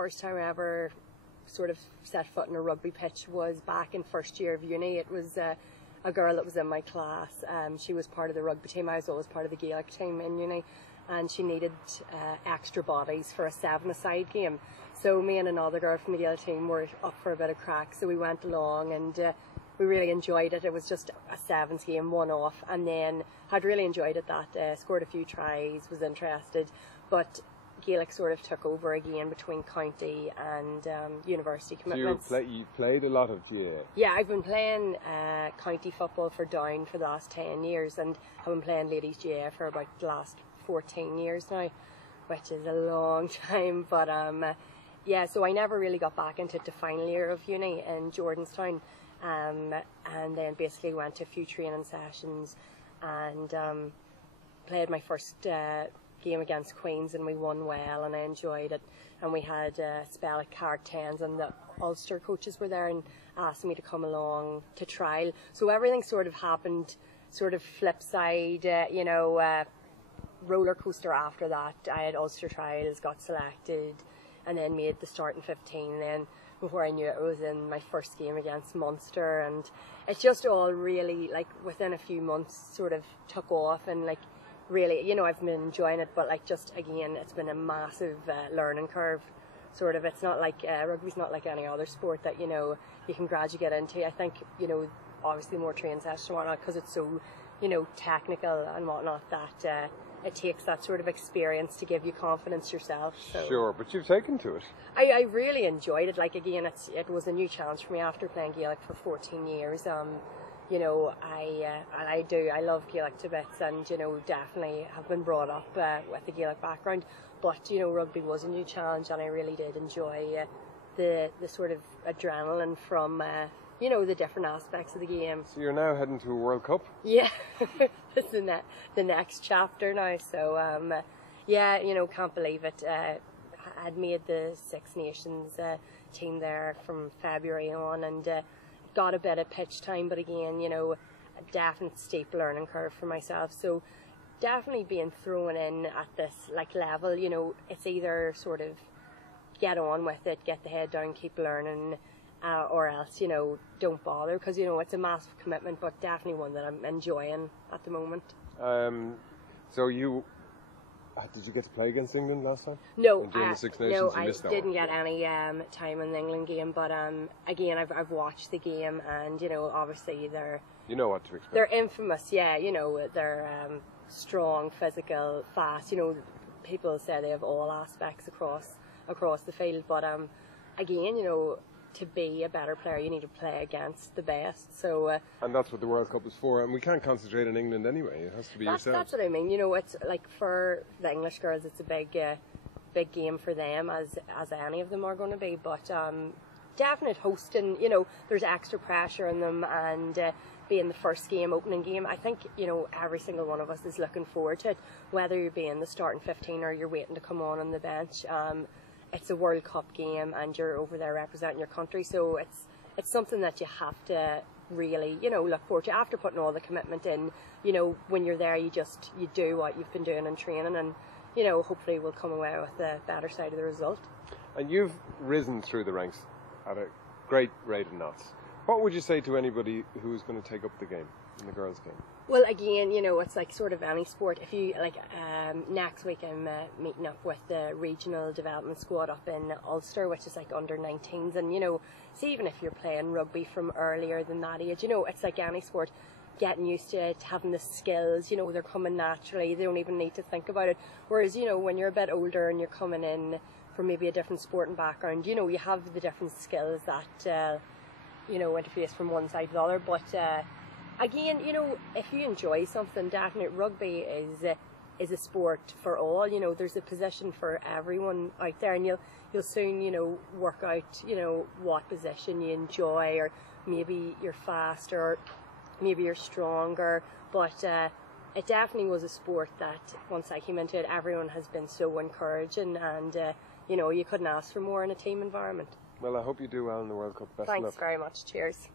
first time I ever sort of set foot in a rugby pitch was back in first year of uni. It was a girl that was in my class. She was part of the rugby team. I was always part of the Gaelic team in uni, and she needed extra bodies for a 7-a-side game. So me and another girl from the Gaelic team were up for a bit of crack, so we went along and we really enjoyed it. It was just a 7s game, one-off, and then had really enjoyed it that day. Scored a few tries, was interested, but Gaelic sort of took over again between county and university commitments. So you played a lot of GA? Yeah, I've been playing county football for Down for the last 10 years, and I've been playing ladies GA for about the last 14 years now, which is a long time. But yeah, so I never really got back into the final year of uni in Jordanstown, and then basically went to a few training sessions and played my first game against Queens, and we won well and I enjoyed it. And we had a spell at Carrick 10s, and the Ulster coaches were there and asked me to come along to trial. So everything sort of happened sort of flip side, you know, roller coaster after that. I had Ulster trials, got selected, and then made the start in 15. Then before I knew it, I was in my first game against Munster, and it just all really, like, within a few months sort of took off. And like, really, you know, I've been enjoying it, but like, just again, it's been a massive learning curve. Sort of, it's not like rugby's not like any other sport that, you know, you can gradually get into. I think, you know, obviously more training sessions and whatnot, because it's so, you know, technical and whatnot, that it takes that sort of experience to give you confidence yourself. So Sure, but you've taken to it. I really enjoyed it. Like, again, it was a new challenge for me after playing Gaelic for 14 years. You know, I love Gaelic to bits, and, you know, definitely have been brought up with the Gaelic background. But, you know, rugby was a new challenge, and I really did enjoy the sort of adrenaline from, you know, the different aspects of the game. So you're now heading to a World Cup? Yeah, it's the next chapter now. So, yeah, you know, can't believe it. I'd made the Six Nations team there from February on, and got a bit of pitch time, but again, you know, a definite steep learning curve for myself. So definitely being thrown in at this like level, you know, it's either sort of get on with it, get the head down, keep learning, or else, you know, don't bother, because, you know, it's a massive commitment, but definitely one that I'm enjoying at the moment. So did you get to play against England last time? No, during the Six Nations, no, I didn't get any time in the England game, but again, I've watched the game, and, you know, obviously they're... You know what to expect. They're infamous, yeah, you know, they're strong, physical, fast, you know, people say they have all aspects across the field, but again, you know, to be a better player, you need to play against the best. So, and that's what the World Cup is for, and we can't concentrate on England anyway. It has to be yourself. That's what I mean. You know, it's like for the English girls, it's a big game for them, as any of them are going to be. But definite hosting, you know, there's extra pressure on them, and being the first game, opening game, I think, you know, every single one of us is looking forward to it, whether you're being the starting 15 or you're waiting to come on the bench. It's a World Cup game, and you're over there representing your country, so it's something that you have to really, you know, look forward to. After putting all the commitment in, you know, when you're there, you do what you've been doing in training, and, you know, hopefully we'll come away with the better side of the result. And you've risen through the ranks at a great rate of knots. What would you say to anybody who's going to take up the game, in the girls' game? Well, again, you know, it's like sort of any sport. If you, like, next week I'm meeting up with the regional development squad up in Ulster, which is like under 19s, and, you know, see, even if you're playing rugby from earlier than that age, you know, it's like any sport, getting used to it, having the skills, you know, they're coming naturally, they don't even need to think about it. Whereas, you know, when you're a bit older and you're coming in from maybe a different sporting background, you know, you have the different skills that, you know, interface from one side to the other, but again, you know, if you enjoy something, definitely rugby is a sport for all. You know, there's a position for everyone out there, and you'll soon, you know, work out, you know, what position you enjoy, or maybe you're faster, or maybe you're stronger. But it definitely was a sport that once I came into it, everyone has been so encouraging, and you know, you couldn't ask for more in a team environment. Well, I hope you do well in the World Cup. Best of luck. Thanks very much. Cheers.